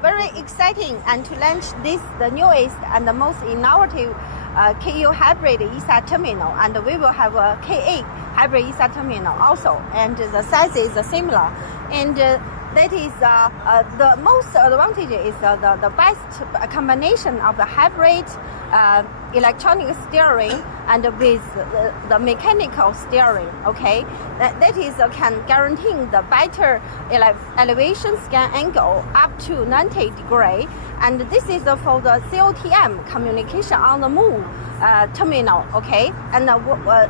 very exciting and to launch the newest and the most innovative KU hybrid ESA terminal, and we will have a KA hybrid ESA terminal also, and the size is similar, and that is the most advantage is the best combination of the hybrid electronic steering and with the mechanical steering. Okay, that is can guarantee the better elevation scan angle up to 90 degrees, and this is for the COTM communication on the move terminal. Okay, and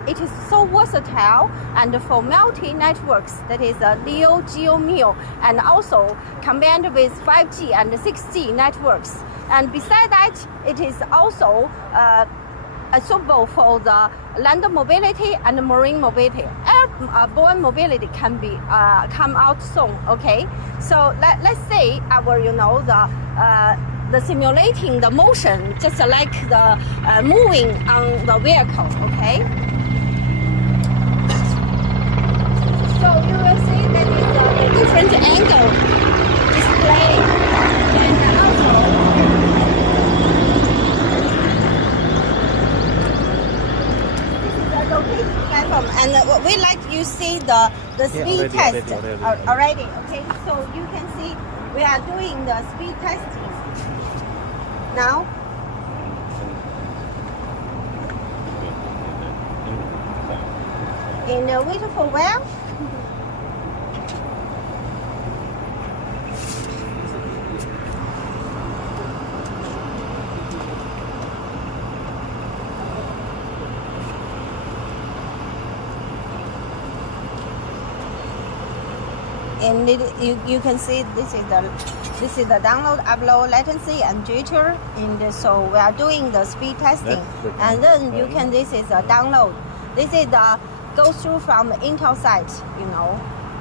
it is so versatile and for multi networks, that is LEO, GEO, MEO, and also combined with 5G and 6G networks. And besides that, it is also suitable for the land mobility and marine mobility. Airborne mobility can be come out soon. Okay, so let's say our the simulating the motion just like the moving on the vehicle. Okay, so you will see that is a different angle display, and also platform, and we like you see the speed test already. Okay, so you can see we are doing the speed testing now. In wait for well. And you can see this is the download, upload latency and jitter, and so we are doing the speed testing. And then you can this is a download. This is the goes through from Intel site,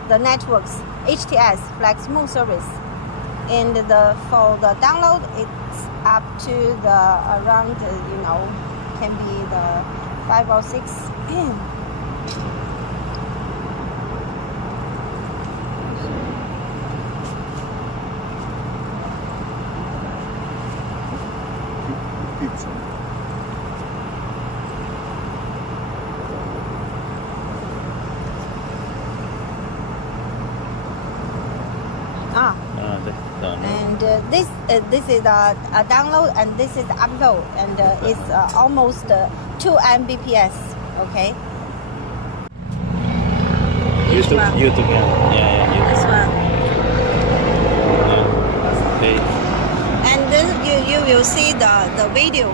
the networks HTS Flex Smooth service, and for the download it's up to the around can be the 5 or 6. And this is a download, and this is upload, and it's almost 2 Mbps. Okay. YouTube, yeah. This one. Okay. And then you will see the video.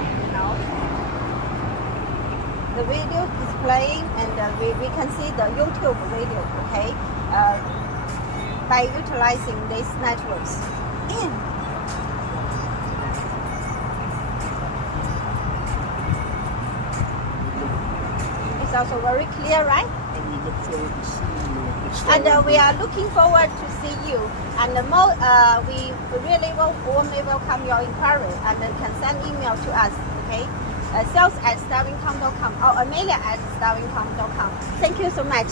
The video is playing, and we can see the YouTube video. Okay. By utilizing these networks. It's also very clear, right? And we look forward to seeing you. And we are looking forward to see you. And we really warmly welcome your inquiry, and you can send email to us. Okay, sales@starwincom.com or Amelia@starwincom.com. Thank you so much.